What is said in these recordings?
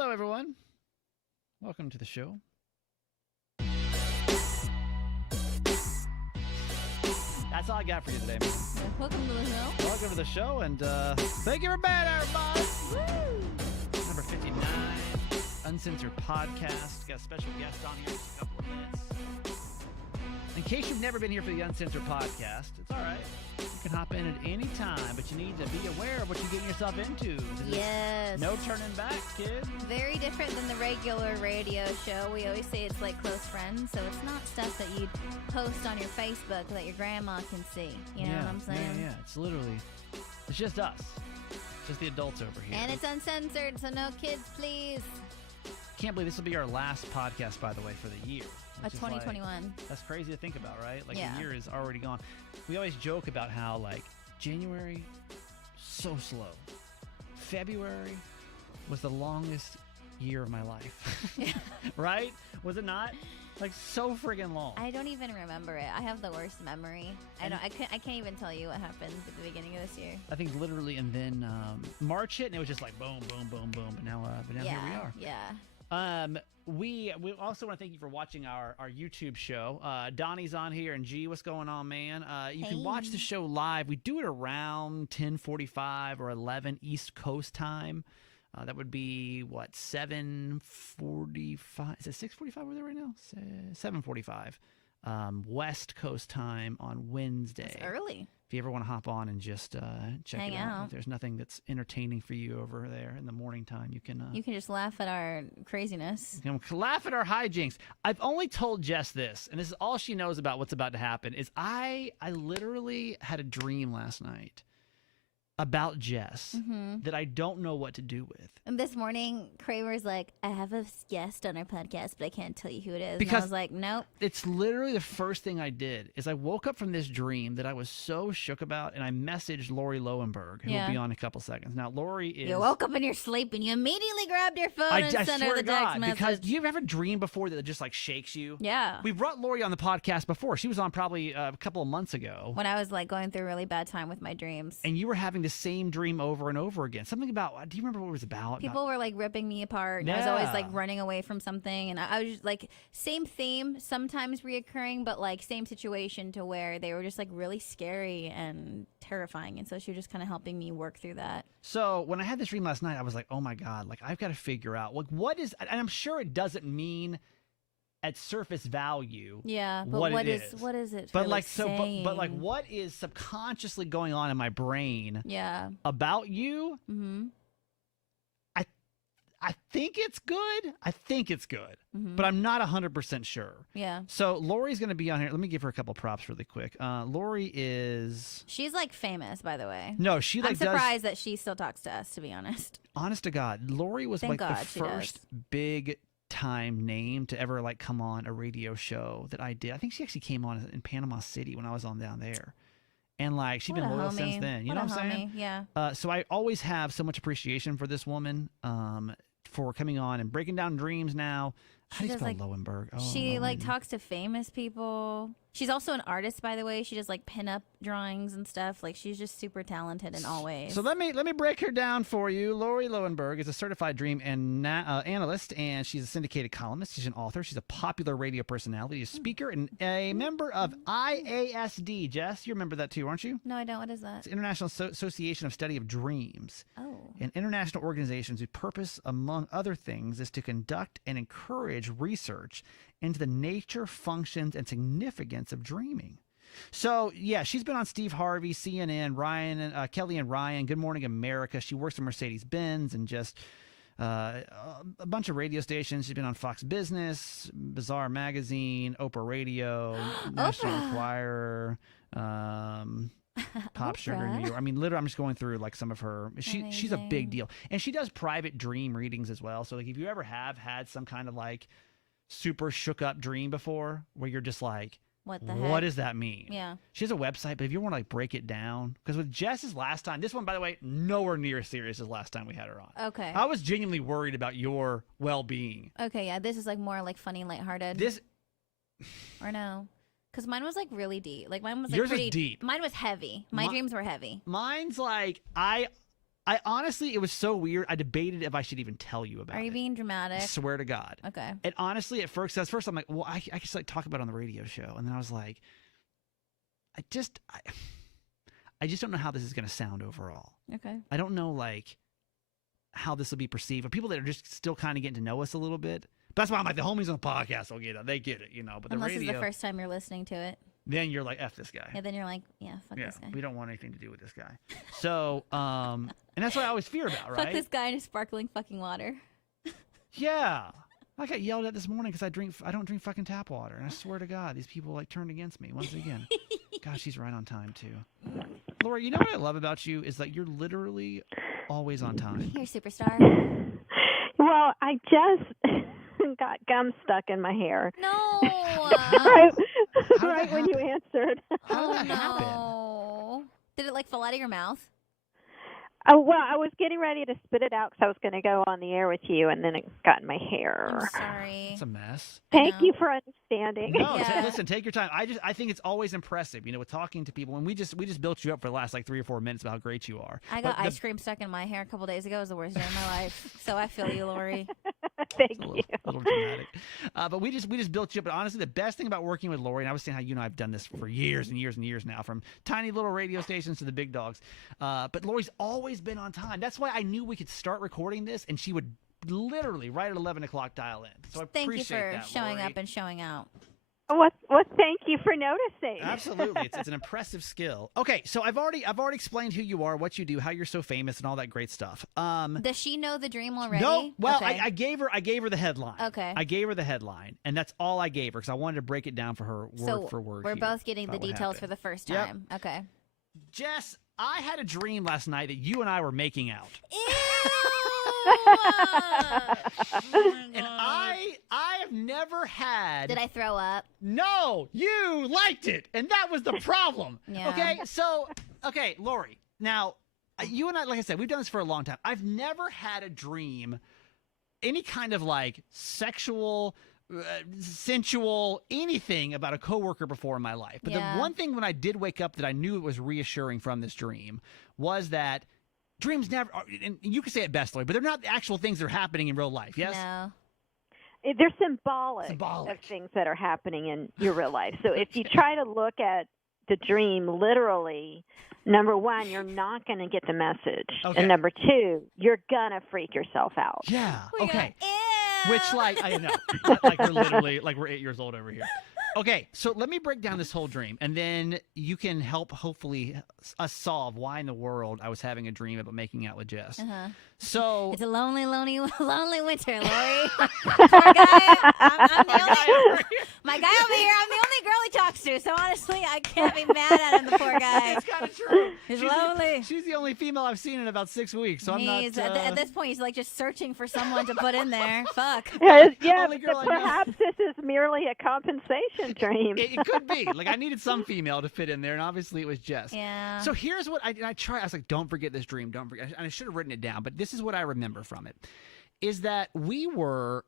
Hello, everyone. Welcome to the show. That's all I got for you today, man. Welcome to the show. Welcome to the show, and thank you for being there, everybody. Woo! Number 59, Uncensored Podcast. Got a special guest on here in just a couple of minutes. In case you've never been here for the Uncensored Podcast, it's all right. You can hop in at any time, but you need to be aware of what you're getting yourself into. Yes. No turning back, kid. Very different than the regular radio show. We always say it's like close friends, so it's not stuff that you'd post on your Facebook that your grandma can see. You know what I'm saying? Yeah. It's literally, it's just us. Just the adults over here. And it's uncensored, so no kids, please. Can't believe this will be our last podcast, by the way, for the year. Of 2021. That's crazy to think about, right? Like, yeah. The year is already gone. We always joke about how, like, January, so slow. February was the longest year of my life. Right? Was it not? Like, so friggin' long. I don't even remember it. I have the worst memory. I can't even tell you what happened at the beginning of this year. I think literally, and then March hit, and it was just like boom, boom, boom, boom. But now here we are. Yeah. We also want to thank you for watching our YouTube show. Donnie's on here, and G, what's going on, man? You can watch the show live. We do it around 10:45 or 11 East Coast time. That would be, what, 7:45? Is it 6:45 where they're right now? 7:45 West Coast time on Wednesday. It's early. If you ever want to hop on and just check Hang it out. out. If there's nothing that's entertaining for you over there in the morning time, you can just laugh at our craziness. you can laugh at our hijinks. I've only told Jess this, and this is all she knows about what's about to happen, is I literally had a dream last night about Jess that I don't know what to do with. And this morning, Kramer's like, I have a guest on our podcast, but I can't tell you who it is. Because and I was like, nope. It's literally the first thing I did is I woke up from this dream that I was so shook about, and I messaged Lauri Lowenberg, who will be on in a couple seconds. Now, Lauri is... You woke up in your sleep, and you immediately grabbed your phone and sent her the text message. Because do you ever dream before that just like shakes you? Yeah. We brought Lauri on the podcast before. She was on probably a couple of months ago. When I was like going through a really bad time with my dreams. And you were having the same dream over and over again. Something about, do you remember what it was about? People were like ripping me apart. And I was always like running away from something. And I was just like, same theme, sometimes reoccurring, but like same situation to where they were just like really scary and terrifying. And so she was just kind of helping me work through that. So when I had this dream last night, I was like, oh my God, like I've got to figure out like what is, and I'm sure it doesn't mean at surface value. Yeah, but what is it? But really like saying? but like what is subconsciously going on in my brain? Yeah. About you? Mm-hmm. I think it's good. But I'm not 100% sure. Yeah. So Lauri's going to be on here. Let me give her a couple props really quick. Lauri is... She's like famous, by the way. No, she like I'm surprised that she still talks to us, to be honest. Honest to God, Lauri was Thank like God the first big time name to ever like come on a radio show that I did. I think she actually came on in Panama City when I was on down there. And like she's been loyal since then. You know what I'm saying? Yeah. So I always have so much appreciation for this woman for coming on and breaking down dreams now. How do you spell Lowenberg? Oh, she like talks to famous people. She's also an artist, by the way. She does like pinup drawings and stuff. Like she's just super talented in all ways. So let me break her down for you. Lauri Lowenberg is a certified dream analyst, and she's a syndicated columnist. She's an author. She's a popular radio personality, a speaker, and a member of IASD. Jess, you remember that too, aren't you? No, I don't. What is that? It's International Association of Study of Dreams. Oh. An international organization whose purpose, among other things, is to conduct and encourage research into the nature, functions, and significance of dreaming. So, yeah, she's been on Steve Harvey, CNN, Kelly and Ryan, Good Morning America. She works at Mercedes-Benz and just a bunch of radio stations. She's been on Fox Business, Bazaar Magazine, Oprah Radio, National Enquirer, Pop Sugar New York. I mean, literally, I'm just going through like some of her. She's a big deal, and she does private dream readings as well. So, like, if you ever have had some kind of like super shook up dream before, where you're just like, what the heck? What does that mean? Yeah. She has a website, but if you want to like break it down, because with Jess's last time, this one, by the way, nowhere near as serious as last time we had her on. Okay. I was genuinely worried about your well-being. Okay, yeah, this is like more like funny and lighthearted. This, or no? Because mine was like really deep. Like mine was like yours pretty is deep. Mine was heavy. My dreams were heavy. Mine's like I I honestly, it was so weird. I debated if I should even tell you about it. Are you being dramatic? I swear to God. Okay. And honestly, at first I'm like, well, I just like talk about it on the radio show. And then I was like, I just don't know how this is going to sound overall. Okay. I don't know like how this will be perceived. But people that are just still kind of getting to know us a little bit. But that's why I'm like, the homies on the podcast will get it. They get it, you know. But Unless the radio, it's the first time you're listening to it. then you're like, F this guy. Yeah, then you're like, yeah, fuck this guy. We don't want anything to do with this guy. So, and that's what I always fear about, right? Fuck this guy in his sparkling fucking water. Yeah. I got yelled at this morning because I don't drink fucking tap water. And I swear to God, these people like turned against me once again. Gosh, she's right on time too. Laura, you know what I love about you is that you're literally always on time. You're a superstar. Well, I just got gum stuck in my hair. No. Right when you answered. How did that happen? No. Did it like fall out of your mouth? Oh, well, I was getting ready to spit it out because I was going to go on the air with you, and then it got in my hair. I'm sorry. It's a mess. Thank you for understanding. No, Yeah. listen, take your time. I think it's always impressive, you know, with talking to people. And we just built you up for the last like 3 or 4 minutes about how great you are. I got ice cream stuck in my hair a couple days ago. It was the worst day of my life. So I feel you, Lauri. Thank A you. little dramatic. But we just built you up. But honestly, the best thing about working with Lauri, and I was saying how you and I have done this for years and years and years now, from tiny little radio stations to the big dogs. But Lauri's always been on time. That's why I knew we could start recording this, and she would literally right at 11 o'clock dial in. So I Thank you appreciate for that, showing Lauri. up and showing out. Well, thank you for noticing. Absolutely, it's an impressive skill. Okay, so I've already explained who you are, what you do, how you're so famous, and all that great stuff. Does she know the dream already? No, well, Okay. I gave her the headline. Okay. I gave her the headline, and that's all I gave her because I wanted to break it down for her word for word. We're here both getting the about what details for happened. the first Yep. time. Okay. Jess, I had a dream last night that you and I were making out. And I have never had. Did I throw up? No, you liked it, and that was the problem. Yeah. Okay, so Lauri. Now, you and I, like I said, we've done this for a long time. I've never had a dream, any kind of like sexual, sensual, anything about a coworker before in my life. But Yeah. the one thing when I did wake up that I knew it was reassuring from this dream was that dreams never, and you can say it best, Lauri, but they're not the actual things that are happening in real life. Yes. No. They're symbolic Symbolic. of things that are happening in your real life. So if you try to look at the dream literally, number one, you're not going to get the message. Okay. And number two, you're going to freak yourself out. Yeah. Okay. Ew. Which, like, I know, like we're literally, like we're 8 years old over here. Okay, so let me break down this whole dream, and then you can help, hopefully, us solve why in the world I was having a dream about making out with Jess. Uh-huh. So It's a lonely, lonely, lonely winter, Lauri. Poor guy. I'm the only, my guy over here, I'm the only girl he talks to, so honestly, I can't be mad at him, the poor guy. it's kind of true. He's She's lonely. She's the only female I've seen in about 6 weeks, so I'm He's, not. at this point, he's like just searching for someone to put in there. Fuck. Yeah, Only girl I but know. perhaps this is merely a compensation dream. It could be. Like, I needed some female to fit in there, and obviously it was Jess. Yeah. So here's what I tried. I was like, don't forget this dream. Don't forget. And I should have written it down, but this is what I remember from it, is that we were,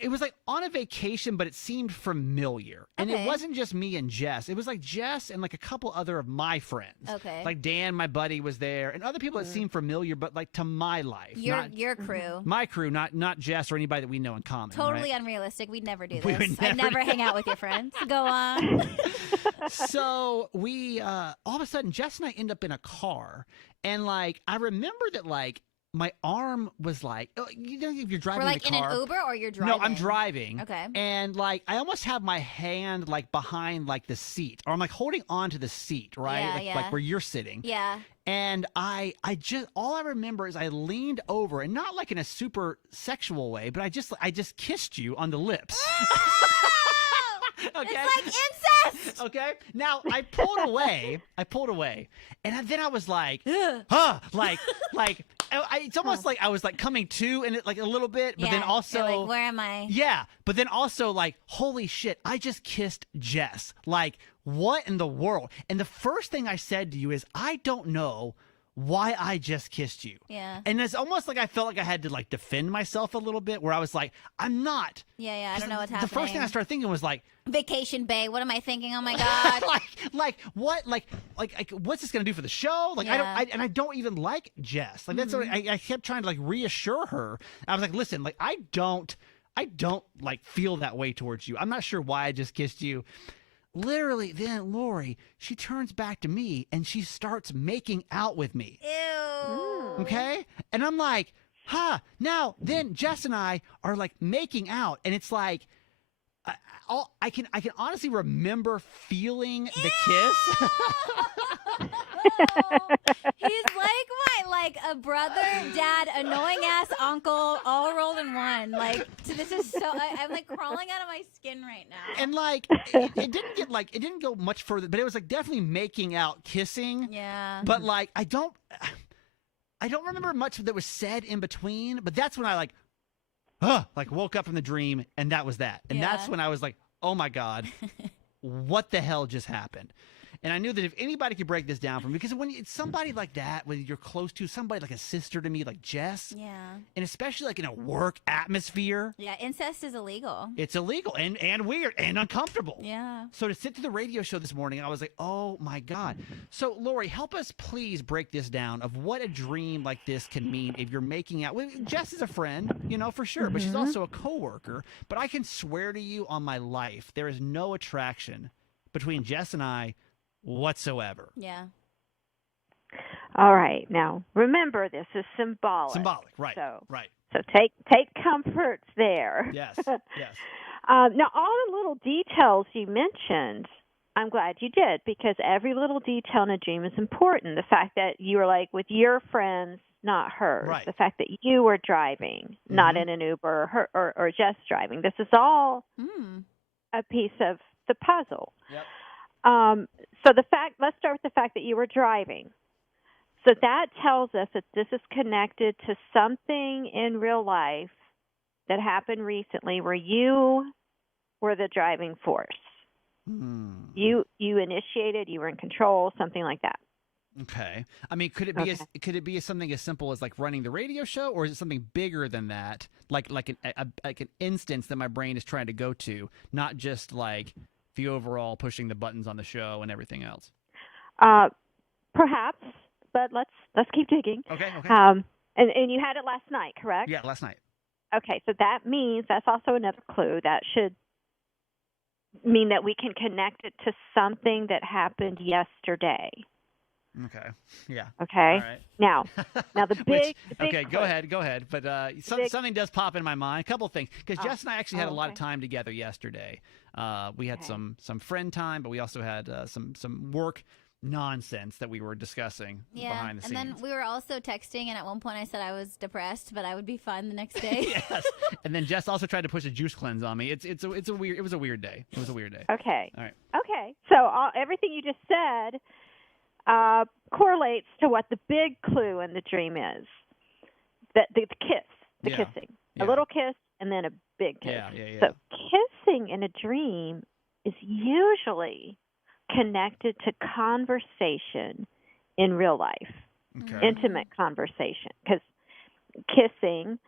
it was like on a vacation, but it seemed familiar. And it Okay. wasn't just me and Jess. It was like Jess and like a couple other of my friends. Okay. Like Dan, my buddy, was there, and other people that seemed familiar, but like to my life. Your crew. My crew, not Jess or anybody that we know in common. Totally right? unrealistic. We'd never do We this. would I'd never never do hang out with your friends. Go on. So we all of a sudden Jess and I end up in a car, and like I remember that like my arm was like, you know, if you're driving We're like in a car. in an Uber or you're driving? No, I'm driving. Okay. And like I almost have my hand like behind like the seat, or I'm like holding on to the seat, right? Yeah, like, yeah. like where you're sitting. Yeah. And I just all I remember is I leaned over, and not like in a super sexual way, but I just kissed you on the lips. Okay. It's like incest. Okay. Now I pulled away, and then I was like, like it's almost like I was like coming to in it like a little bit, but then Yeah, also, you're like, where am I? yeah, but then also like, holy shit, I just kissed Jess. Like, what in the world? And the first thing I said to you is, I don't know why I just kissed you. Yeah. And it's almost like I felt like I had to like defend myself a little bit, where I was like, I'm not. Yeah, I don't know what's happening. The first thing I started thinking was like, Vacation Bay. What am I thinking? Oh my God. like what? Like what's this gonna do for the show? Like Yeah. I don't even like Jess. Like that's what I kept trying to like reassure her. I was like, listen, like I don't like feel that way towards you. I'm not sure why I just kissed you. Literally, then Lauri, she turns back to me and she starts making out with me. Ew. Okay? And I'm like, now then Jess and I are like making out, and it's like I can honestly remember feeling the kiss. He's like a brother, dad, annoying ass uncle, all rolled in one. Like this is so. I'm like crawling out of my skin right now. And like it didn't go much further, but it was like definitely making out, kissing. Yeah. But like I don't remember much that was said in between. But that's when I like woke up from the dream, and that was that. And that's when I was like, oh my God, what the hell just happened? And I knew that if anybody could break this down for me, because when it's somebody like that, when you're close to somebody like a sister to me, like Jess, and especially like in a work atmosphere, incest is illegal. it's illegal and weird and uncomfortable. Yeah. So to sit through the radio show this morning, I was like, oh my God. So Lauri, help us please break this down of what a dream like this can mean if you're making out. Well, Jess is a friend, for sure, but she's also a coworker. But I can swear to you on my life, there is no attraction between Jess and I whatsoever. Yeah. All right. Now, remember, this is symbolic. Symbolic, right. So, right. So take comfort there. Yes. Yes. Now, all the little details you mentioned, I'm glad you did, because every little detail in a dream is important. The fact that you were like with your friends, not hers. Right. The fact that you were driving, not in an Uber, or just driving. This is all a piece of the puzzle. Yep. So let's start with the fact that you were driving. So that tells us that this is connected to something in real life that happened recently where you were the driving force. You initiated, you were in control, something like that. Okay. I mean, could it be something as simple as like running the radio show, or is it something bigger than that? Like an instance that my brain is trying to go to, not just like the overall pushing the buttons on the show and everything else. Perhaps, but let's keep digging. Okay. And you had it last night, correct? Yeah, last night. Okay, so that means that's also another clue. That should mean that we can connect it to something that happened yesterday. Okay. Yeah. Okay. All right. Now the big. Okay, clue. go ahead. But something does pop in my mind. A couple of things, because Jess and I actually had a lot of time together yesterday. We had some friend time, but we also had some work nonsense that we were discussing behind the scenes. And then we were also texting, and at one point I said I was depressed, but I would be fine the next day. Yes. And then Jess also tried to push a juice cleanse on me. It was a weird day. It was a weird day. Okay. All right. Okay. So everything you just said correlates to what the big clue in the dream is. The kissing. Yeah. A little kiss and then a big kiss. Yeah. So kissing in a dream is usually connected to conversation in real life. Okay. Intimate conversation. Because kissing,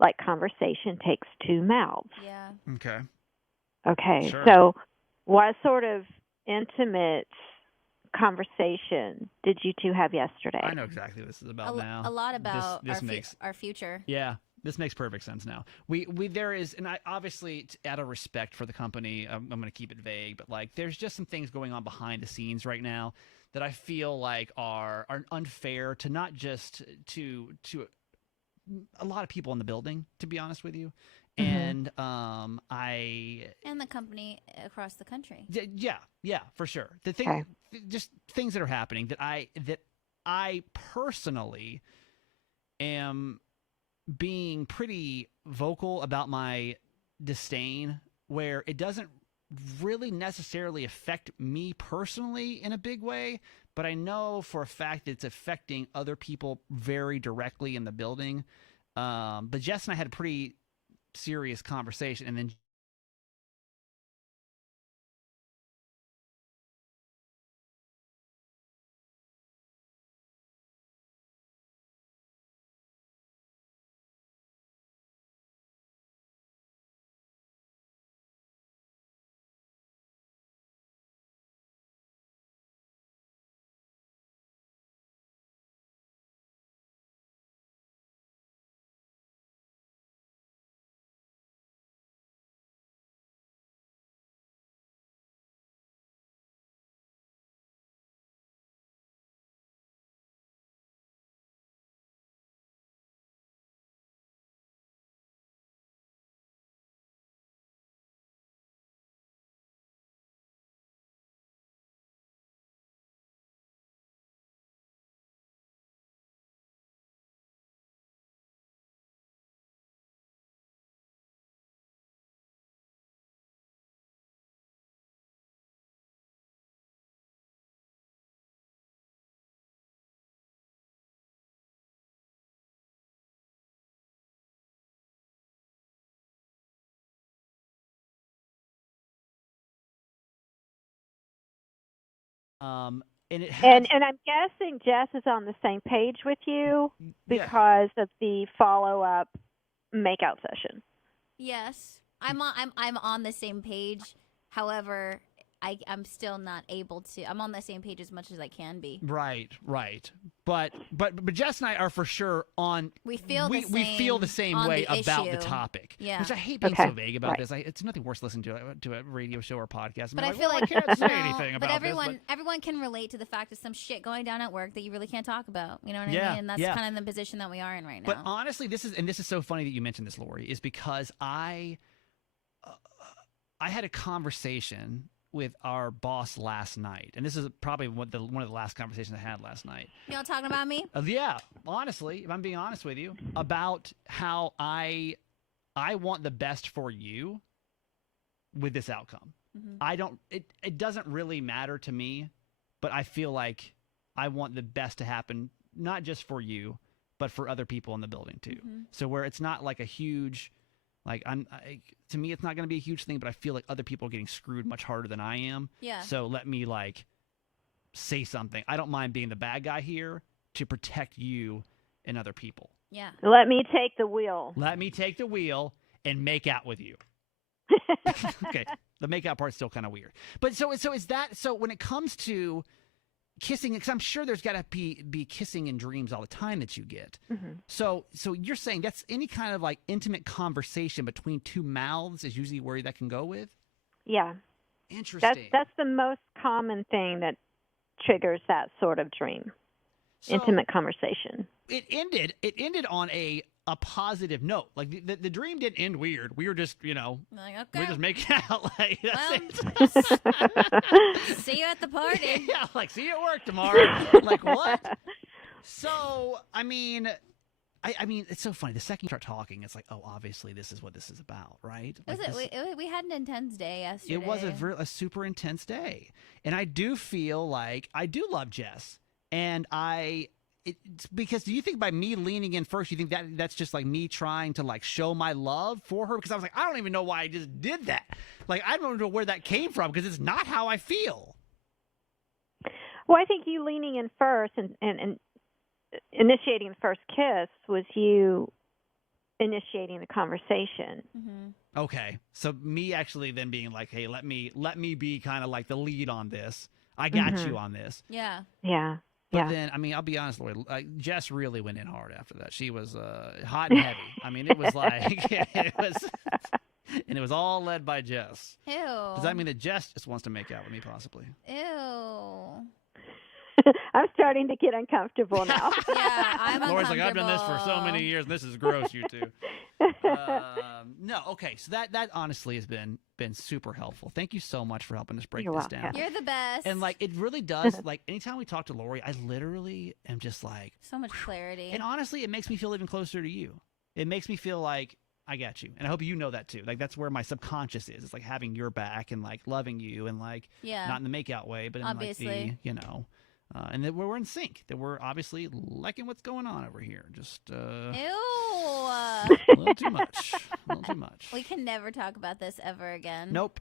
like conversation, takes two mouths. Yeah. Okay. Okay. Sure. So what sort of intimate conversation did you two have yesterday? I know exactly what this is about now. A lot about this makes our future. Yeah, this makes perfect sense now. There is, and I obviously, out of respect for the company, I'm going to keep it vague, but like there's just some things going on behind the scenes right now that I feel like are unfair to not just to a lot of people in the building, to be honest with you. And and the company across the country. Yeah, for sure. The thing, just things that are happening that I personally am being pretty vocal about my disdain, where it doesn't really necessarily affect me personally in a big way, but I know for a fact it's affecting other people very directly in the building. But Jess and I had a pretty serious conversation, and then And it has, And I'm guessing Jess is on the same page with you yeah. because of the follow-up makeout session. Yes, I'm on the same page. However, I'm still not able to. I'm on the same page as much as I can be. Right. But Jess and I are for sure on. We feel we feel the same on way the about the issue. topic. Yeah. Which I hate being Okay. so vague about Right. this. It's nothing worse listening to a radio show or podcast. But I like, feel well, like I can't say no, anything about but everyone this. everyone can relate to the fact of some shit going down at work that you really can't talk about. You know what I Yeah, mean? And that's yeah. kind of the position that we are in right now. But honestly, this is so funny that you mentioned this, Lauri, is because I had a conversation with our boss last night, and this is probably one of the last conversations I had last night. Y'all talking about me? Yeah, honestly, if I'm being honest with you, about how I want the best for you with this outcome. Mm-hmm. It doesn't really matter to me, but I feel like I want the best to happen, not just for you, but for other people in the building too. Mm-hmm. So where it's not like a huge, to me, it's not going to be a huge thing, but I feel like other people are getting screwed much harder than I am. Yeah. So let me say something. I don't mind being the bad guy here to protect you and other people. Yeah. Let me take the wheel. Let me take the wheel and make out with you. Okay. The make out part's still kind of weird. But so is that, so when it comes to kissing, because I'm sure there's got to be kissing in dreams all the time that you get. Mm-hmm. So you're saying that's any kind of intimate conversation between two mouths is usually where that can go with? Yeah. Interesting. That's the most common thing that triggers that sort of dream. So Intimate conversation. It ended on a positive note. Like the dream didn't end weird. We were just, Like, okay. we're just making out that's Well, it. see you at the party. Yeah, see you at work tomorrow. Like what? So, I mean, it's so funny. The second you start talking, it's like, oh, obviously this is what this is about, right? We had an intense day yesterday. It was a super intense day. And I do feel like I do love Jess. And it's because, do you think by me leaning in first, you think that's just like me trying to show my love for her? Because I was like, I don't even know why I just did that. I don't know where that came from because it's not how I feel. Well, I think you leaning in first and initiating the first kiss was you initiating the conversation. Mm-hmm. Okay, so me actually then being like, hey, let me be kind of like the lead on this. I got you on this. Yeah. Yeah. But then, I'll be honest, Lauri, Jess really went in hard after that. She was hot and heavy. It was and it was all led by Jess. Ew. Does that mean that Jess just wants to make out with me, possibly? Ew. I'm starting to get uncomfortable now. Yeah, I'm Lauri's uncomfortable. like, I've done this for so many years, and this is gross, you two. No, okay, so that honestly has been super helpful. Thank you so much for helping us break You're this welcome. down. You're the best. And it really does. Anytime we talk to Lauri, I literally am just like, so much clarity. and honestly, it makes me feel even closer to you. It makes me feel like I got you, and I hope you know that too. That's where my subconscious is. It's having your back and loving you and yeah, not in the makeout way, but in obviously. the and that we're in sync. That we're obviously liking what's going on over here. Just Ew. a little too much. A little too much. We can never talk about this ever again. Nope.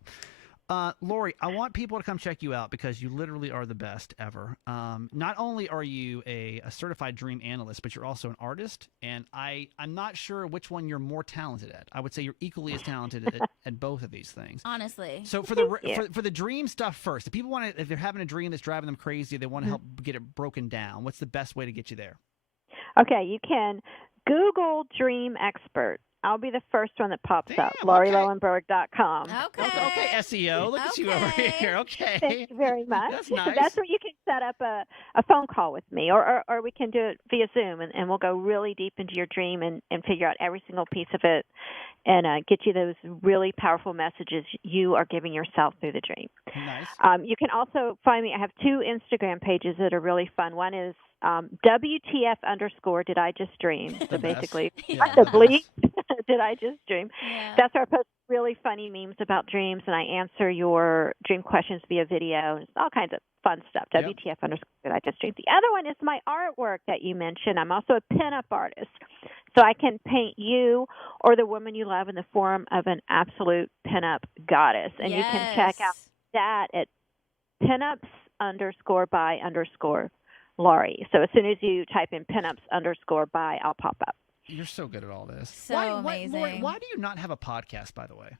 Lauri, I want people to come check you out because you literally are the best ever. Not only are you a certified dream analyst, but you're also an artist. And I'm not sure which one you're more talented at. I would say you're equally as talented at both of these things. Honestly. So for the dream stuff first, if people if they're having a dream that's driving them crazy, they want to help get it broken down. What's the best way to get you there? Okay, you can Google Dream Expert. I'll be the first one that pops up. Damn, LauriLowenberg.com. Okay. SEO. Look at you over here. Okay. Thank you very much. That's nice. That's where you can set up a phone call with me, or we can do it via Zoom, and we'll go really deep into your dream and figure out every single piece of it and get you those really powerful messages you are giving yourself through the dream. Nice. You can also find me. I have 2 Instagram pages that are really fun. One is WTF_ did I just dream? So basically, the bleep, did I just dream? Yeah. That's where I post really funny memes about dreams, and I answer your dream questions via video, and it's all kinds of fun stuff. Yep. WTF_ did I just dream? The other one is my artwork that you mentioned. I'm also a pinup artist, so I can paint you or the woman you love in the form of an absolute pinup goddess, and you can check out that at Lauri. So as soon as you type in pinups_by, I'll pop up. You're so good at all this. So amazing. Lauri, why do you not have a podcast, by the way?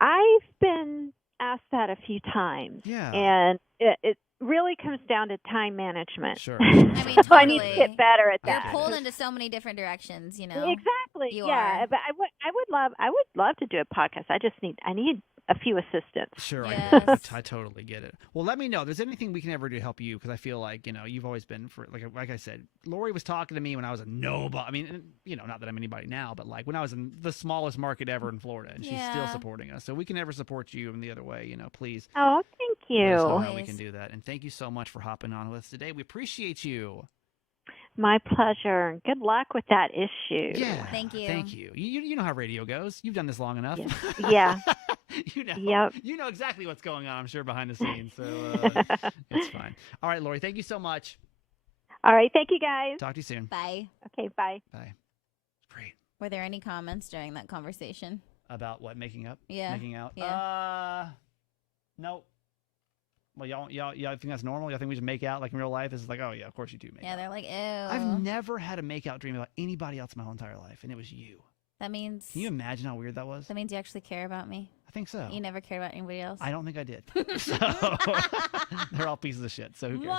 I've been asked that a few times. Yeah. And it really comes down to time management. Sure. I mean, totally. So I need to get better at You're that. pulled into so many different directions, you know. Exactly. You yeah, are. but I would love to do a podcast. I need a few assistants. Sure, Yes. I totally get it. Well, let me know if there's anything we can ever do to help you, because I feel like, you've always been, for like I said, Lauri was talking to me when I was a nobody. I mean, not that I'm anybody now, but like when I was in the smallest market ever in Florida, and she's still Yeah. supporting us. So we can ever support you in the other way, please. Oh, thank Let us know you. how we can do that. And thank you so much for hopping on with us today. We appreciate you. My pleasure. Good luck with that issue. Yeah. Thank you. Thank you. You know how radio goes. You've done this long enough. Yeah. You Yep. know exactly what's going on, I'm sure, behind the scenes. So it's fine. All right, Lauri, thank you so much. All right. Thank you, guys. Talk to you soon. Bye. Okay. Bye. Bye. Great. Were there any comments during that conversation? About what? Making up? Yeah. Making out? Yeah. Nope. Well, y'all think that's normal? Y'all think we just make out like in real life? This is like, oh yeah, of course you do make Yeah, out. they're like, ew. I've never had a make out dream about anybody else my whole entire life, and it was you. That means. Can you imagine how weird that was? That means you actually care about me. I think so. You never cared about anybody else. I don't think I did. So they're all pieces of shit. So who cares?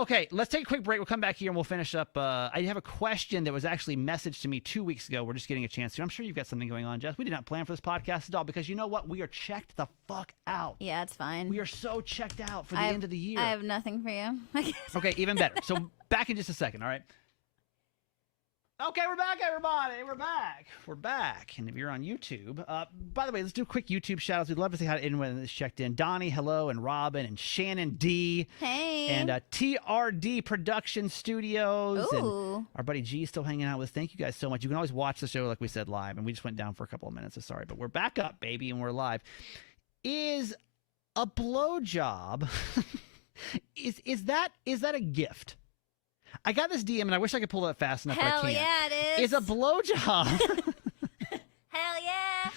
Okay, let's take a quick break. We'll come back here and we'll finish up. I have a question that was actually messaged to me 2 weeks ago. We're just getting a chance to. I'm sure you've got something going on, Jess. We did not plan for this podcast at all, because you know what? We are checked the fuck out. Yeah, it's fine. We are so checked out for the end of the year. I have nothing for you. Okay, even better. So back in just a second, all right? Okay, we're back, everybody. We're back. And if you're on YouTube, by the way, let's do a quick YouTube shout-outs. We'd love to see how anyone is checked in. Donnie, hello, and Robin, and Shannon D. Hey. And TRD Production Studios. Ooh. And our buddy G is still hanging out with us. Thank you guys so much. You can always watch the show, like we said, live. And we just went down for a couple of minutes, so sorry. But we're back up, baby, and we're live. Is a blowjob, is that a gift? I got this DM, and I wish I could pull it up fast enough, but I Hell can't. yeah, it is. Is a blowjob. Hell yeah.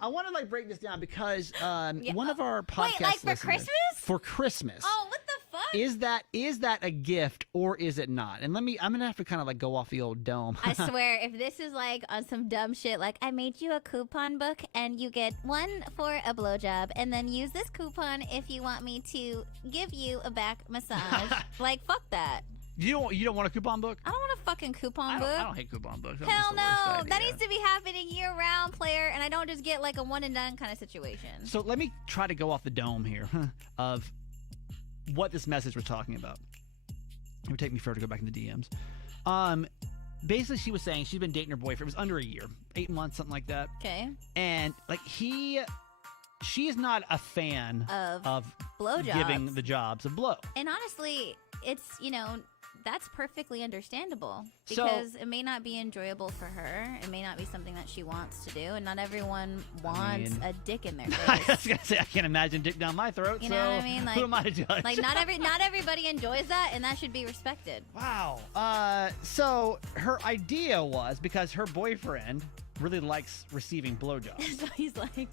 I want to break this down because one of our podcast Wait, like for listeners- Christmas? For Christmas. Oh, what the fuck? Is that a gift or is it not? And I'm gonna have to kind of go off the old dome. I swear, if this is on some dumb shit, like I made you a coupon book and you get one for a blowjob, and then use this coupon if you want me to give you a back massage. Fuck that. You don't want a coupon book? I don't want a fucking coupon book. I don't hate coupon books. Hell no. That needs to be happening year round, player, and I don't just get a one and done kind of situation. So let me try to go off the dome here of what this message was talking about. It would take me forever to go back in the DMs. Basically, she was saying she's been dating her boyfriend. It was under a year, 8 months, something like that. Okay. And she is not a fan of blowjobs. giving the jobs of blow. And honestly, it's, that's perfectly understandable, because it may not be enjoyable for her. It may not be something that she wants to do, and not everyone wants a dick in their face. I was gonna say, I can't imagine dick down my throat. You know what I mean? Who am I to judge? Not everybody enjoys that, and that should be respected. Wow. So her idea was, because her boyfriend really likes receiving blowjobs. So he's like,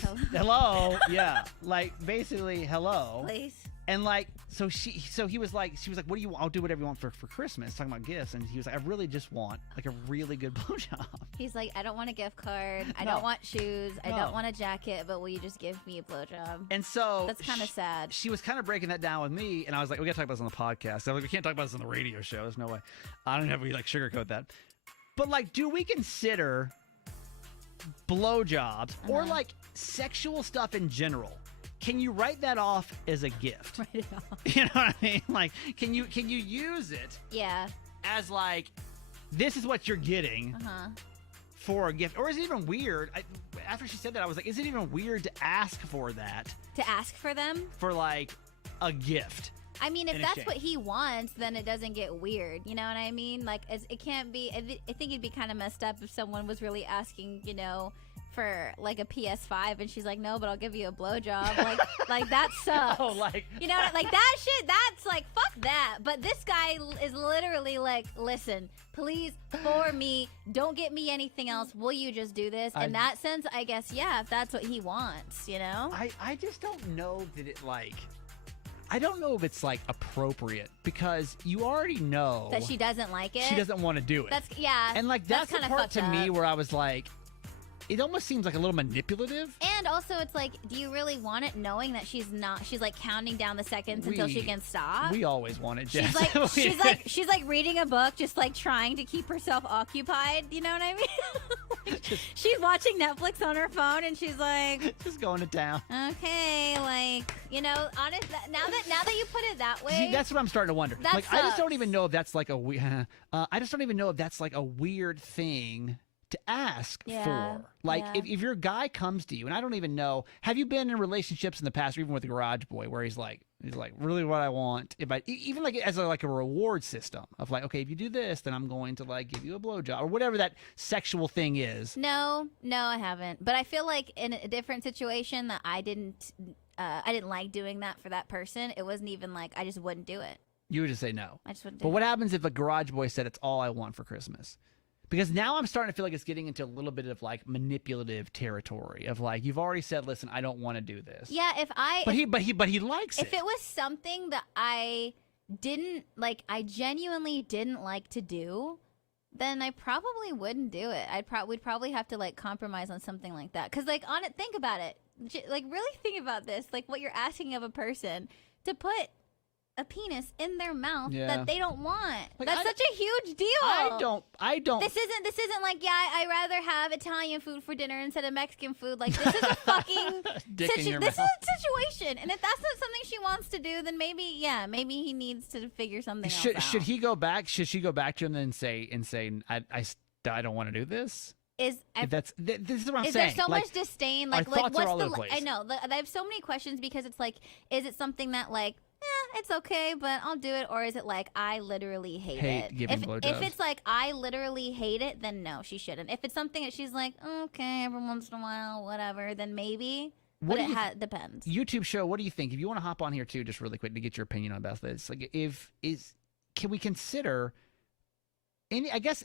hello. Hello. Yeah. Basically, hello. Please. And so he was like, she was like, what do you want? I'll do whatever you want for Christmas. Talking about gifts. And he was like, I really just want a really good blowjob. He's like, I don't want a gift card. I don't want shoes. I don't want a jacket, but will you just give me a blowjob? And so that's kind of sad. She was kind of breaking that down with me. And I was like, we got to talk about this on the podcast. I was like, we can't talk about this on the radio show. There's no way. I don't know if we sugarcoat that. But do we consider blowjobs or sexual stuff in general? Can you write that off as a gift? Write it off. You know what I mean? Can you use it? Yeah. As this is what you're getting for a gift, or is it even weird? After she said that, I was like, is it even weird to ask for that? To ask for them for a gift? I mean, if that's what he wants, then it doesn't get weird. You know what I mean? It can't be. I think it'd be kind of messed up if someone was really asking, for like a PS5, and she's like, no, but I'll give you a blowjob. Like that sucks. Oh, like You know, like that shit, that's like, fuck that. But this guy is literally like, listen, please, for me, don't get me anything else. Will you just do this? In that sense, I guess, yeah, if that's what he wants, you know? I just don't know that it like. I don't know if it's like appropriate because you already know That she doesn't like it. she doesn't want to do it. That's, yeah. And like that's the kinda part fucked to me up. where I was like, it almost seems like a little manipulative. And also, it's like, do you really want it, knowing that she's like counting down the seconds until she can stop? We always want it, Jess. She's like reading a book, just like trying to keep herself occupied. You know what I mean? She's watching Netflix on her phone, and she's like, just going to town. okay, like, you know, honest. Now that you put it that way, See, that's what I'm starting to wonder. That Like, I just don't sucks. even know if that's like a I just don't even know if that's like a weird thing to ask Yeah, for. Like, yeah. if your guy comes to you, and I don't even know, have you been in relationships in the past, or even with a garage boy, where he's like really what I want, if I even like as a reward system of like, okay, if you do this, then I'm going to like give you a blowjob or whatever that sexual thing is. no, I haven't. But I feel like in a different situation that I didn't like doing that for that person. It wasn't even like, I just wouldn't do it. You would just say no. I just wouldn't do But it. what happens if a garage boy said it's all I want for Christmas? Because now I'm starting to feel like it's getting into a little bit of like manipulative territory of like, you've already said, listen, I don't want to do this. Yeah, But he likes it. if it was something that I didn't like, I genuinely didn't like to do, then I probably wouldn't do it. We'd probably have to like compromise on something like that. Cause like on it, think about it. Like really think about this. Like what you're asking of a person to put a penis in their mouth Yeah. that they don't want. Like, That's such a huge deal. I don't. This isn't like, yeah, I rather have Italian food for dinner instead of Mexican food. Like this is a fucking Dick in your this is mouth. a situation. And if that's not something she wants to do, then maybe he needs to figure something else out. Should he go back? Should she go back to him and say I don't want to do this? This is what I'm Is saying. there so Like, much disdain? our Like thoughts what's are all the? over the place. I know. I have so many questions because it's like, is it something that like, it's okay, but I'll do it, or is it like I literally hate it? giving If blowjobs. it's like I literally hate it, then no, she shouldn't. If it's something that she's like, okay, every once in a while, whatever, then maybe. What But do it depends. YouTube show, what do you think? If you want to hop on here too, just really quick to get your opinion on this, like can we consider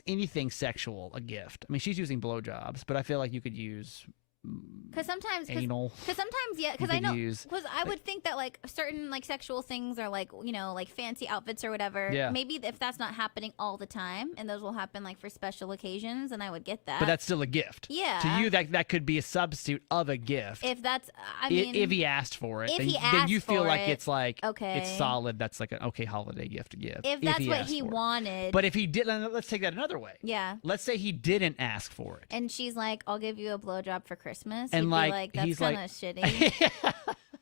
anything sexual a gift? I mean, she's using blowjobs, but I feel like you could use Because sometimes, anal. yeah, because You I know, could use, because I would think that like certain like sexual things are like, you know, like fancy outfits or whatever. Yeah. Maybe if that's not happening all the time, and those will happen like for special occasions, and I would get that. but that's still a gift. Yeah. To you, that could be a substitute of a gift. If that's, I mean, if he asked for it, if then, he then you asked feel for like it, it's like okay. it's solid. That's like an okay holiday gift to give. if that's what asked he for it. wanted. But if he didn't, let's take that another way. yeah. Let's say he didn't ask for it. And she's like, I'll give you a blowjob for Christmas. And You'd like, be like, that's he's kind like- of shitty.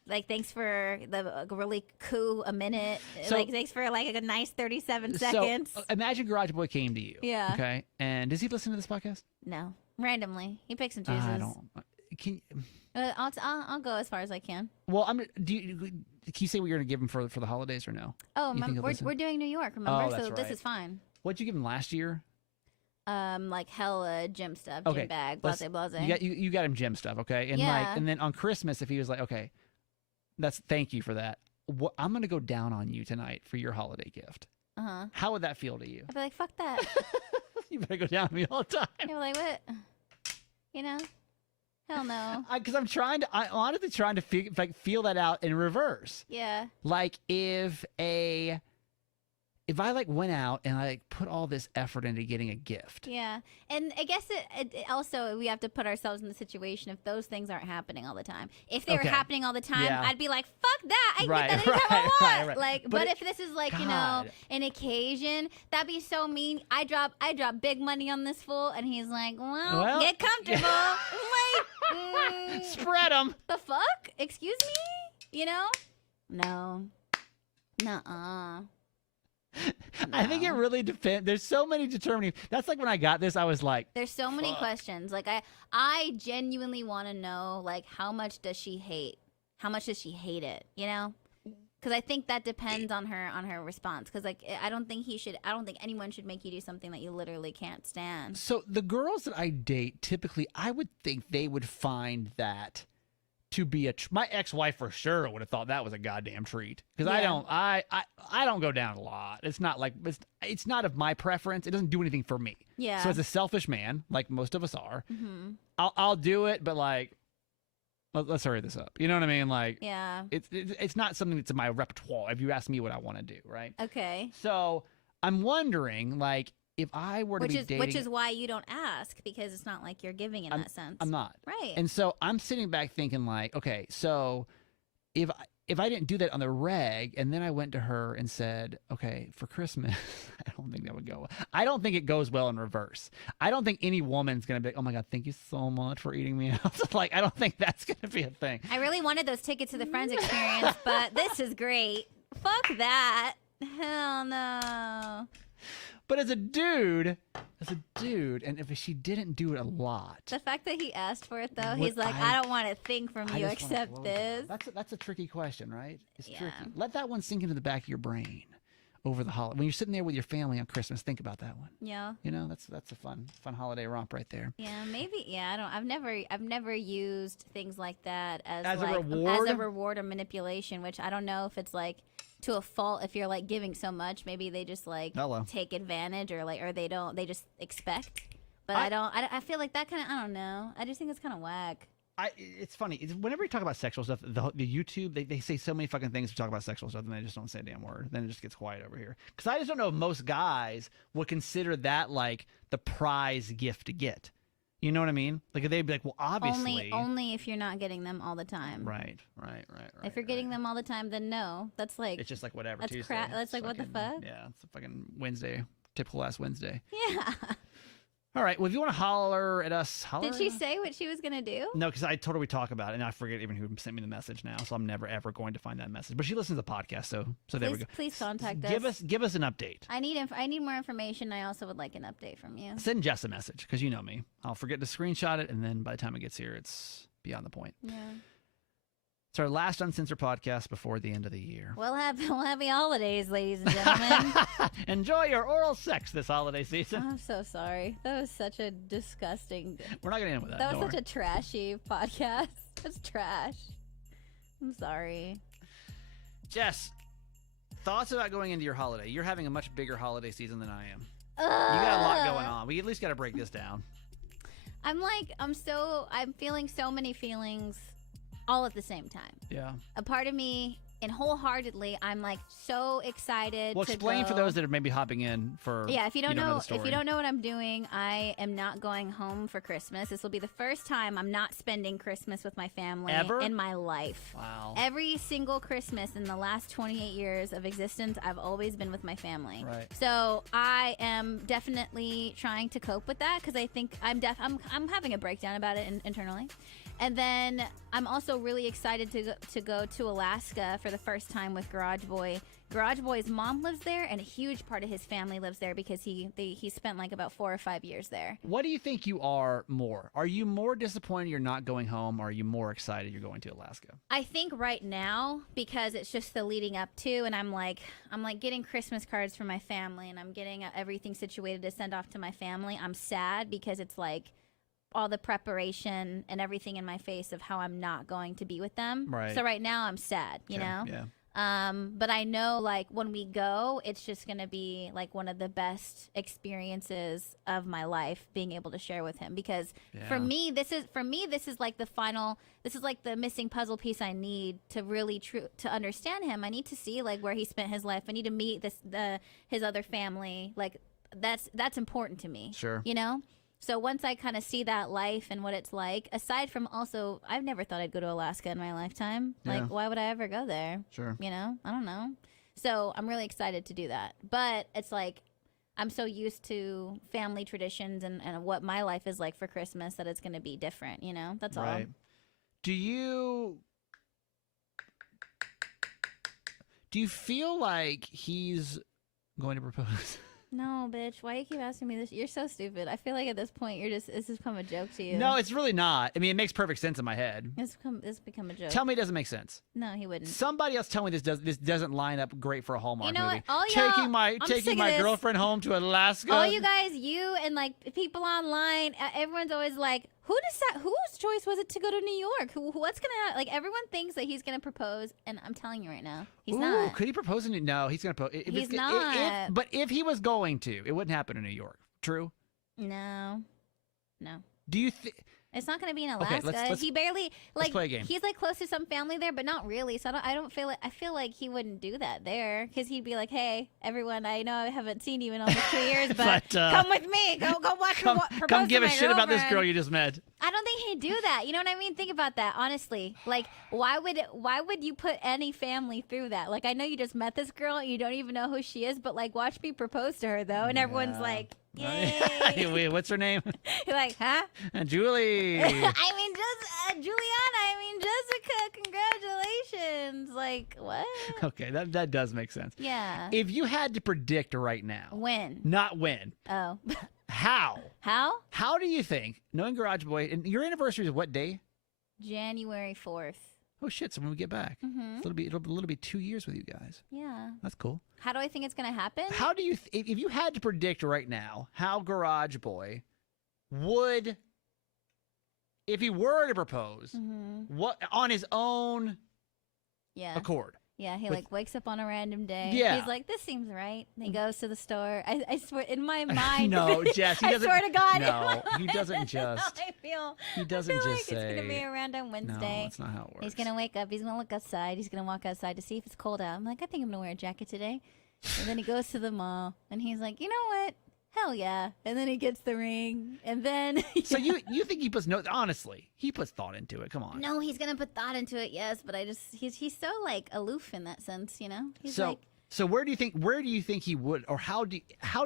Like, thanks for the really cool a minute. So- like, thanks for like a nice 37 seconds. So imagine Garage Boy came to you. Yeah. Okay. And does he listen to this podcast? No, randomly. He picks and chooses. I don't. Can I'll go as far as I can. well, can you say what you're gonna give him for the holidays or no? Oh, You think he'll listen? we're doing New York, remember? Oh, that's so right. this is fine. What'd you give him last year? Like hella gym stuff, Okay, gym bag, let's- blase blase. You got him gym stuff, okay? And Yeah. and then on Christmas, if he was like, okay, thank you for that. I'm gonna go down on you tonight for your holiday gift. Uh-huh. How would that feel to you? I'd be like, fuck that. You better go down on me all the time. You're like, what? You know? Hell no. Because I'm honestly trying to feel that out in reverse. Yeah. Like if I like went out and I like put all this effort into getting a gift. Yeah. And I guess it also, we have to put ourselves in the situation if those things aren't happening all the time. If they were Okay. happening all the time, Yeah. I'd be like, fuck that. I can Right, get that anytime I want. right. Like, But but it- if this is like, you know, God. an occasion, that'd be so mean. I drop big money on this fool, and he's like, well, get comfortable. I'm like, Spread them. the fuck? Excuse me? You know? No. Nuh-uh. I think it No. really depends. There's so many determining. That's like when I got this, I was like, There's so many Fuck. questions. Like I genuinely want to know, like, how much does she hate? How much does she hate it? You know? because I think that depends on her response. Because like I don't think anyone should make you do something that you literally can't stand. So the girls that I date, typically, I would think they would find that to be my ex-wife for sure would have thought that was a goddamn treat, because Yeah. I don't go down a lot. It's not like it's not of my preference. It doesn't do anything for me. Yeah. So as a selfish man, like most of us are, Mm-hmm. I'll do it, but like let's hurry this up. You know what I mean? Like Yeah. it's not something that's in my repertoire. If you ask me what I want to do, right? Okay. So I'm wondering, like, if I were to be dating, which is why you don't ask, because it's not like you're giving in that sense. I'm not. Right. And so I'm sitting back thinking, like, okay, so if I didn't do that on the reg, and then I went to her and said, okay, for Christmas, I don't think that would go well. I don't think it goes well in reverse. I don't think any woman's going to be like, oh my God, thank you so much for eating me out. Like, I don't think that's going to be a thing. I really wanted those tickets to the Friends experience, but this is great. Fuck that. Hell no. But as a dude, and if she didn't do it a lot. The fact that he asked for it, though, Would he's like, I don't want a thing from I you just wanna except blow this. job. That's a tricky question, right? It's Yeah. tricky. Let that one sink into the back of your brain over the holiday. When you're sitting there with your family on Christmas, think about that one. Yeah. You know, that's a fun holiday romp right there. Yeah, maybe. Yeah, I've never used things like that as a like, reward? as a reward or manipulation, which I don't know if it's like to a fault. If you're like giving so much, maybe they just like Hello. take advantage, or they just expect. But I feel like that kind of, I don't know. I just think it's kind of whack. It's funny. Whenever you talk about sexual stuff, the YouTube, they say so many fucking things to talk about sexual stuff, and they just don't say a damn word. Then it just gets quiet over here. Because I just don't know if most guys would consider that like the prize gift to get. You know what I mean? Like, they'd be like, well, obviously. Only if you're not getting them all the time. Right. If you're getting them all the time, then no. That's like, It's just like whatever. that's Tuesday. crap. That's It's like, what the fucking- fuck? Yeah, it's a fucking Wednesday. Typical ass Wednesday. Yeah. All right. Well, if you want to holler at us, holler. Did she at us. say what she was gonna do? No, because I told her we talk about it, and I forget even who sent me the message now, so I'm never ever going to find that message. But she listens to the podcast, so there we go. Please contact us. Give us an update. I need more information. I also would like an update from you. Send Jess a message, because you know me. I'll forget to screenshot it, and then by the time it gets here, it's beyond the point. Yeah. It's our last Uncensored podcast before the end of the year. Well, happy holidays, ladies and gentlemen. Enjoy your oral sex this holiday season. I'm so sorry. That was such a disgusting. We're not going to end with that. That was don't such a trashy podcast. That's trash. I'm sorry. Jess, thoughts about going into your holiday? You're having a much bigger holiday season than I am. You You got a lot going on. We at least got to break this down. I'm feeling so many feelings all at the same time. Yeah. A part of me, and wholeheartedly, I'm like so excited. Well, to explain go. for those that are maybe hopping in for. Yeah, if you don't know the story. if you don't know what I'm doing, I am not going home for Christmas. This will be the first time I'm not spending Christmas with my family Ever? in my life. Wow. Every single Christmas in the last 28 years of existence, I've always been with my family. Right. So I am definitely trying to cope with that, because I think I'm having a breakdown about it internally. And then I'm also really excited to go to Alaska for the first time with Garage Boy. Garage Boy's mom lives there, and a huge part of his family lives there, because he spent like about 4 or 5 years there. What do you think you are more? Are you more disappointed you're not going home, or are you more excited you're going to Alaska? I think right now, because it's just the leading up to, and I'm like getting Christmas cards for my family, and I'm getting everything situated to send off to my family. I'm sad because it's like all the preparation and everything in my face of how I'm not going to be with them. Right. So right now I'm sad, you know? Yeah. But I know, like, when we go, it's just going to be like one of the best experiences of my life, being able to share with him, because for me, this is like the missing puzzle piece I need to really to understand him. I need to see like where he spent his life. I need to meet his other family. Like, that's important to me. Sure. You know? So once I kind of see that life and what it's like, aside from also, I've never thought I'd go to Alaska in my lifetime. Like, Yeah. why would I ever go there? Sure. You know? I don't know. So I'm really excited to do that. But it's like, I'm so used to family traditions and what my life is like for Christmas that it's going to be different, you know? That's all. Right. Do you feel like he's going to propose? No, bitch. Why you keep asking me this? You're so stupid. I feel like at this point, it's become a joke to you. No, it's really not. I mean, it makes perfect sense in my head. It's become a joke. Tell me it doesn't make sense. No, he wouldn't. Somebody else tell me this doesn't line up great for a Hallmark You know movie. what? All y'all, Taking my girlfriend home to Alaska. All you guys, you and like people online, everyone's always like, whose choice was it to go to New York? What's gonna happen? Like everyone thinks that he's gonna propose, and I'm telling you right now, he's not. Could he propose in? No, he's gonna propose. He's not. But if he was going to, it wouldn't happen in New York. True. No. Do you think? It's not going to be in Alaska. Let's He barely let's play a game. He's like close to some family there, but not really. So I feel like he wouldn't do that there because he'd be like, "Hey, everyone, I know I haven't seen you in almost 2 years, but come with me. Go watch her propose Come give to a my shit about this girlfriend." girl you just met. I don't think he'd do that. You know what I mean? Think about that, honestly. Like, why would you put any family through that? Like, I know you just met this girl and you don't even know who she is, but like, watch me propose to her though, and everyone's like, "Yay!" Wait, what's her name? You're like, huh? Julie. I mean, just Juliana. I mean, Jessica. Congratulations. Like, what? Okay, that does make sense. Yeah. If you had to predict right now, When? not when, Oh. how? How? How do you think, knowing Garage Boy, and your anniversary is what day? January 4th. Oh shit! So when we get back, Mm-hmm. it'll be 2 years with you guys. Yeah. That's cool. How do I think it's gonna happen? How do you, if you had to predict right now, how Garage Boy would, if he were to propose, what on his own Yeah. accord? Yeah, he With- like wakes up on a random day. Yeah. He's like, this seems right. And he goes to the store. I swear, in my mind. No, Jess, he I doesn't. swear to God. No, he doesn't just. He doesn't I feel just like say. it's gonna be a random Wednesday. No, that's not how it works. He's gonna wake up. He's gonna look outside. He's gonna walk outside to see if it's cold out. I'm like, I think I'm gonna wear a jacket today. And then he goes to the mall, and he's like, you know what? Hell yeah! And then he gets the ring, and then. So you think he puts honestly, he puts thought into it. Come on. No, he's gonna put thought into it. Yes, but he's so like aloof in that sense, you know. He's So like, so where do you think he would, or how do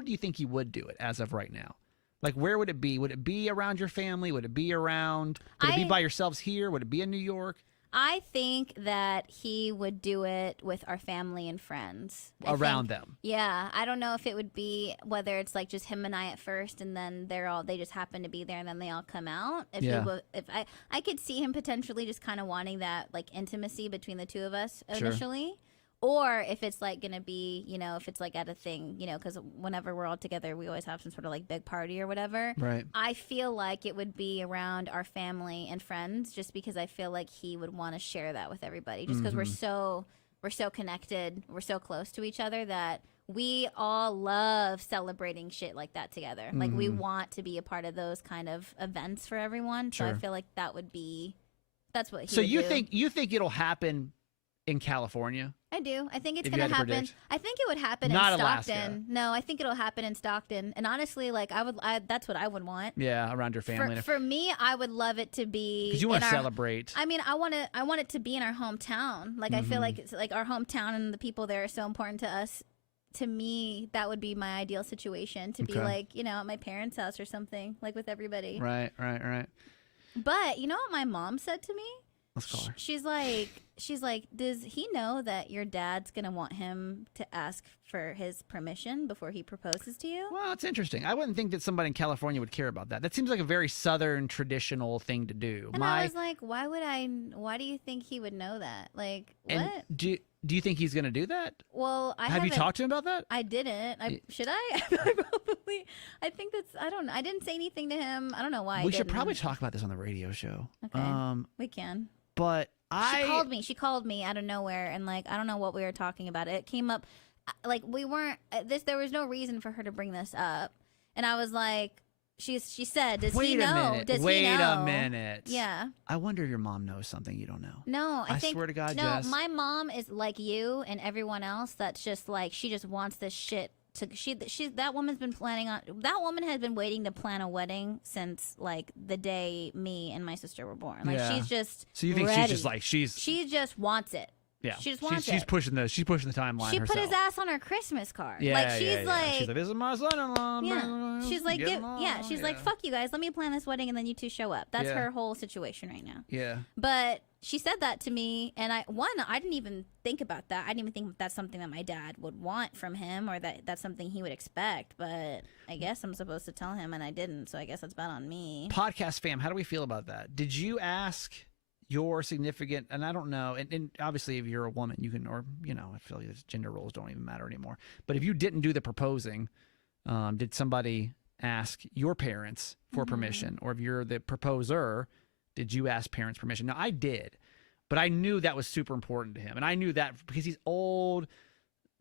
you think he would do it as of right now? Like, where would it be? Would it be around your family? Would it be around? Would it be by yourselves here? Would it be in New York? I think that he would do it with our family and friends. Around them. Yeah, I don't know if it would be whether it's like just him and I at first, and then they just happen to be there, and then they all come out. If I could see him potentially just kind of wanting that like intimacy between the two of us initially. Or if it's like going to be, you know, if it's like at a thing, you know, because whenever we're all together, we always have some sort of like big party or whatever. Right. I feel like it would be around our family and friends, just because I feel like he would want to share that with everybody, just because we're so connected, we're so close to each other that we all love celebrating shit like that together. Like we want to be a part of those kind of events for everyone. So I feel like that's what he would do. So you think it'll happen in California? I do. I think it's If you going to had to happen. predict. I think it would happen Not in Stockton. Alaska. No, I think it'll happen in Stockton. And honestly, like that's what I would want. Yeah, around your family. For me, I would love it to be Because you want to celebrate. I mean, I want it to be in our hometown. Like I feel like it's like our hometown and the people there are so important to us. To me, that would be my ideal situation, to be like, you know, at my parents' house or something, like with everybody. Right. But you know what my mom said to me? Let's call her. She's like, does he know that your dad's gonna want him to ask for his permission before he proposes to you? Well, it's interesting. I wouldn't think that somebody in California would care about that. That seems like a very Southern traditional thing to do. And I was like, why do you think he would know that? Like, what? And do you think he's going to do that? Well, Have you talked to him about that? I didn't. Should I? I think that's, I don't know. I didn't say anything to him. I don't know why. We should probably talk about this on the radio show. Okay. We can. But She called me out of nowhere, and like I don't know what we were talking about. It came up like we weren't there was no reason for her to bring this up. And I was like, she said, does he know? Wait a minute. Yeah. I wonder if your mom knows something you don't know. No, I think swear to God, no, Jess. my mom is like you and everyone else that's just like she just wants this shit to that woman has been waiting to plan a wedding since like the day me and my sister were born. Like she's just So you think ready. she's just like she just wants it. Yeah, she just wants she's it. pushing the timeline. She herself. put his ass on her Christmas card. Yeah, like she's like, she's like, this is my son-in-law. yeah. She's like, she's like, fuck you guys, let me plan this wedding and then you two show up. That's Yeah. her whole situation right now. Yeah. But she said that to me, and I didn't even think about that. I didn't even think that's something that my dad would want from him, or that's something he would expect. But I guess I'm supposed to tell him, and I didn't. So I guess that's bad on me. Podcast fam, how do we feel about that? Did you ask your significant, and I don't know, and obviously if you're a woman, you can, or I feel like these gender roles don't even matter anymore. But if you didn't do the proposing, did somebody ask your parents for permission, or if you're the proposer? Did you ask parents' permission? Now, I did, but I knew that was super important to him. And I knew that because he's old,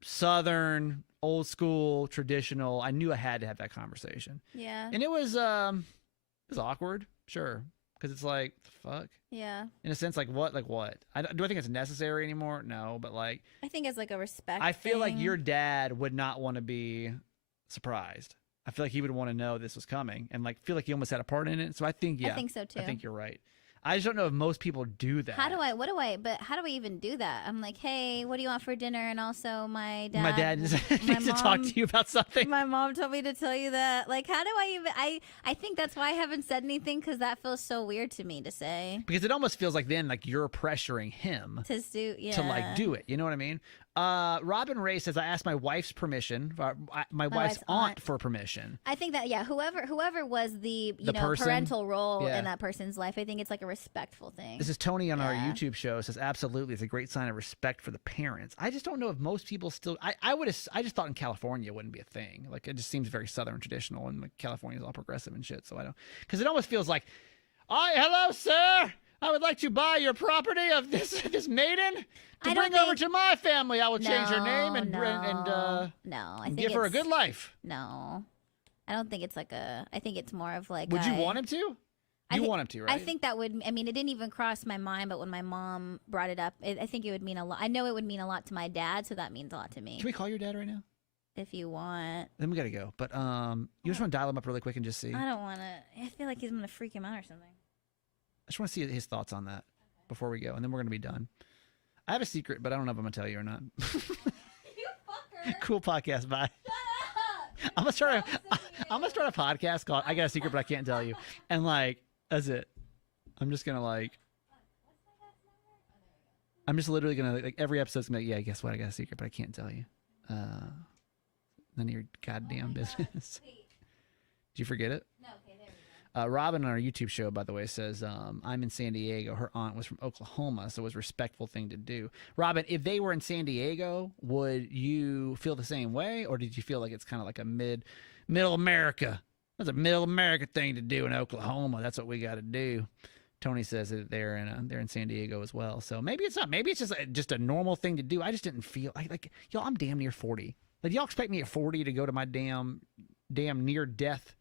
Southern, old school, traditional. I knew I had to have that conversation. Yeah. And it was awkward, sure. Because it's like, fuck. Yeah. In a sense, like what? Like what? Do I think it's necessary anymore? No, but like. I think it's like a respect I feel like thing. your dad would not want to be surprised. I feel like he would want to know this was coming, and like feel like he almost had a part in it. So I think, yeah, I think so too. I think you're right. I just don't know if most people do that. How do I even do that? I'm like, hey, what do you want for dinner? And also my dad needs to talk to you about something. My mom told me to tell you that. Like, how do I even, I think that's why I haven't said anything, because that feels so weird to me to say. Because it almost feels like then like you're pressuring him to like do it. You know what I mean? Robin Ray says, I asked my wife's permission, my wife's aunt for permission. I think that, yeah, whoever was the parental role in that person's life, I think it's like a respectful thing. This is Tony on our YouTube show, says, absolutely, it's a great sign of respect for the parents. I just don't know if most people still, I just thought in California it wouldn't be a thing. Like, it just seems very Southern traditional, and like California's all progressive and shit, so I don't, because it almost feels like, hello, sir, I would like to buy your property of this maiden to bring over to my family. I will change her name and give her a good life. No, I don't think it's like I think it's more of like. Would you want him to? You want him to, right? I think that would. I mean, it didn't even cross my mind, but when my mom brought it up, I think it would mean a lot. I know it would mean a lot to my dad, so that means a lot to me. Can we call your dad right now? If you want. Then we gotta go. But you just want to dial him up really quick and just see. I don't want to. I feel like he's gonna freak him out or something. I just want to see his thoughts on that before we go, and then we're gonna be done. I have a secret, but I don't know if I'm gonna tell you or not. You fucker. Cool podcast. Bye. Shut up. I'm gonna start a podcast called "I Got a Secret, but I Can't Tell You," and like that's it. I'm just gonna like. I'm just literally gonna like every episode's gonna be like, yeah, guess what? I got a secret, but I can't tell you. None of your goddamn business. Did you forget it? No. Okay, there we go. Robin on our YouTube show, by the way, says, I'm in San Diego. Her aunt was from Oklahoma, so it was a respectful thing to do. Robin, if they were in San Diego, would you feel the same way? Or did you feel like it's kind of like a middle America? That's a middle America thing to do in Oklahoma. That's what we got to do. Tony says that they're in San Diego as well. So maybe it's not. Maybe it's just a normal thing to do. I just didn't feel like y'all, I'm damn near 40. Like, y'all expect me at 40 to go to my damn near death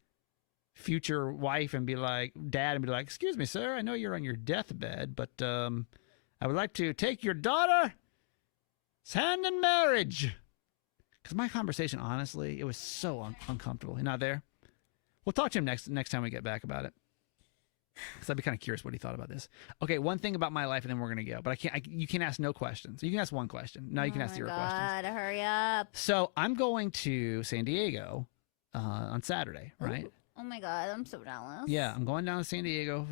future wife and be like, dad, and be like, excuse me, sir, I know you're on your deathbed, but I would like to take your daughter's hand in marriage. Because my conversation, honestly, it was so uncomfortable. You're not there? We'll talk to him next time we get back about it. Because I'd be kind of curious what he thought about this. Okay, one thing about my life, and then we're gonna go. But you can't ask no questions. You can ask one question. No, you can ask 0 questions. Hurry up! So I'm going to San Diego on Saturday, right? Ooh. Oh my God, I'm so jealous. Yeah, I'm going down to San Diego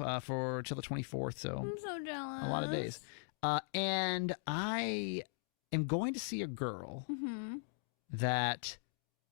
till the 24th. So I'm so jealous. A lot of days. And I am going to see a girl that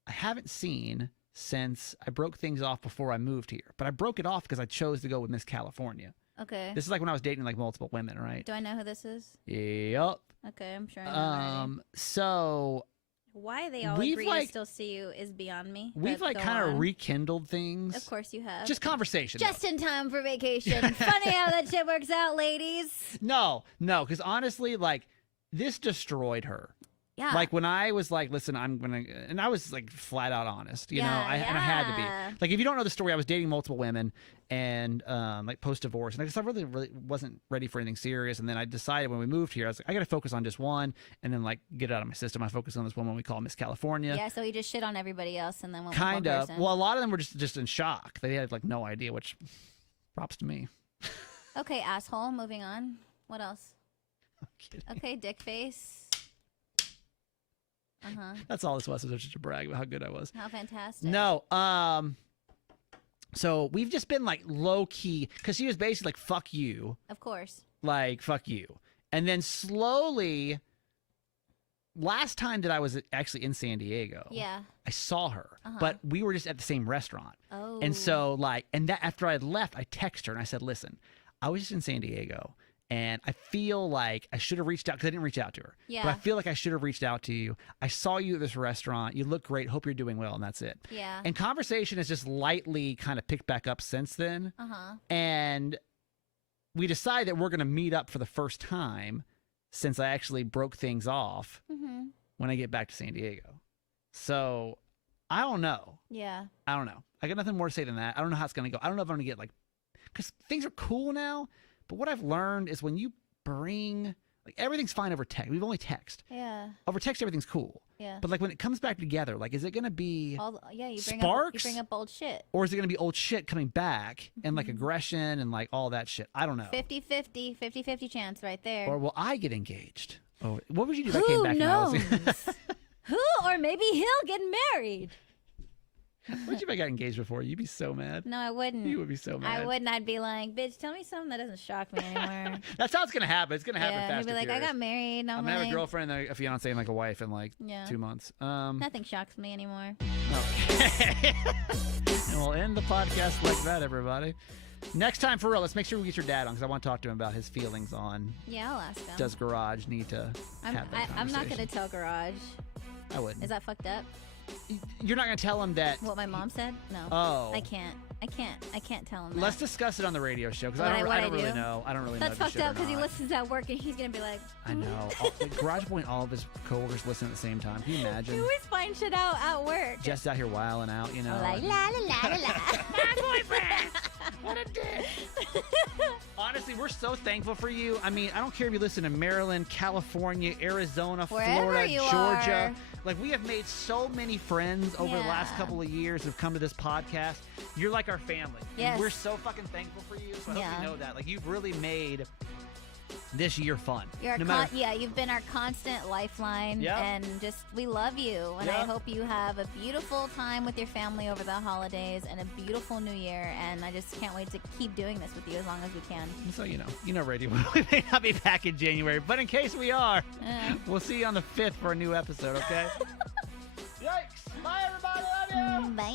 I haven't seen since I broke things off before I moved here. But I broke it off because I chose to go with Miss California. Okay. This is like when I was dating like multiple women, right? Do I know who this is? Yep. Okay, I'm sure I know already. So why they all agree to still see you is beyond me. We've like kind of rekindled things. Of course you have. Just conversation. Just in time for vacation. Funny how that shit works out, ladies. No, because honestly, like, this destroyed her. Yeah. Like, when I was like, listen, I'm going to, and I was like flat out honest, you know, and I had to be. Like, if you don't know the story, I was dating multiple women and like post-divorce. And I guess I really wasn't ready for anything serious. And then I decided when we moved here, I was like, I got to focus on just one and then like get it out of my system. I focused on this woman we call Miss California. Yeah, so you just shit on everybody else and then went kind with one of. person. Well, a lot of them were just in shock. They had like no idea, which props to me. Okay, asshole. Moving on. What else? I'm kidding. Okay, dick face. That's all this was just to brag about how good I was. How fantastic. No, So we've just been like low key because she was basically like, fuck you. Of course. Like, fuck you. And then slowly, last time that I was actually in San Diego, Yeah. I saw her, but we were just at the same restaurant. Oh. And so after I had left, I texted her and I said, listen, I was just in San Diego and I feel like I should have reached out because I didn't reach out to her. Yeah. But I feel like I should have reached out to you. I saw you at this restaurant. You look great. Hope you're doing well. And that's it. Yeah. And conversation has just lightly kind of picked back up since then. And we decided that we're going to meet up for the first time since I actually broke things off when I get back to San Diego. So I don't know. Yeah. I don't know. I got nothing more to say than that. I don't know how it's going to go. I don't know if I'm going to get because things are cool now. But what I've learned is when you bring, everything's fine over text. We've only text. Yeah. Over text, everything's cool. Yeah. But when it comes back together, is it going to be you bring sparks? You bring up old shit. Or is it going to be old shit coming back and aggression and all that shit? I don't know. 50-50. 50-50 chance right there. Or will I get engaged? Oh, what would you do if I came back? Who knows? Who? Or maybe he'll get married. What if I got engaged before? You'd be so mad. No, I wouldn't. You would be so mad. I wouldn't. I'd be like, bitch, tell me something that doesn't shock me anymore. That's how it's going to happen. It's going to happen fast. You'd be like, I got married. And I'm going to have a girlfriend and a fiance and a wife in 2 months. Nothing shocks me anymore. Okay. And we'll end the podcast like that, everybody. Next time, for real, let's make sure we get your dad on because I want to talk to him about his feelings on. Yeah, I'll ask him. Does Garage need to have that conversation? I'm not going to tell Garage. I wouldn't. Is that fucked up? You're not going to tell him that. What my mom said? No. Oh. I can't tell him that. Let's discuss it on the radio show because I don't really know. I don't really know. That's fucked up because he listens at work and he's going to be like. I know. Garage Point, all of his coworkers listen at the same time. Can you imagine? He always find shit out at work. Just out here wilding out, you know. Like, la la la la la. My boyfriend! What a dick! Honestly, we're so thankful for you. I mean, I don't care if you listen to Maryland, California, Arizona, Wherever Florida, you Georgia. are. We have made so many friends over the last couple of years who've come to this podcast. You're like our family. Yes. And we're so fucking thankful for you. So I hope you know that. You've really made this year fun. You've been our constant lifeline, and we love you, and I hope you have a beautiful time with your family over the holidays and a beautiful new year, and I just can't wait to keep doing this with you as long as we can. So Radio, we may not be back in January, but in case we are, we'll see you on the 5th for a new episode, okay? Yikes! Bye everybody, love you! Bye.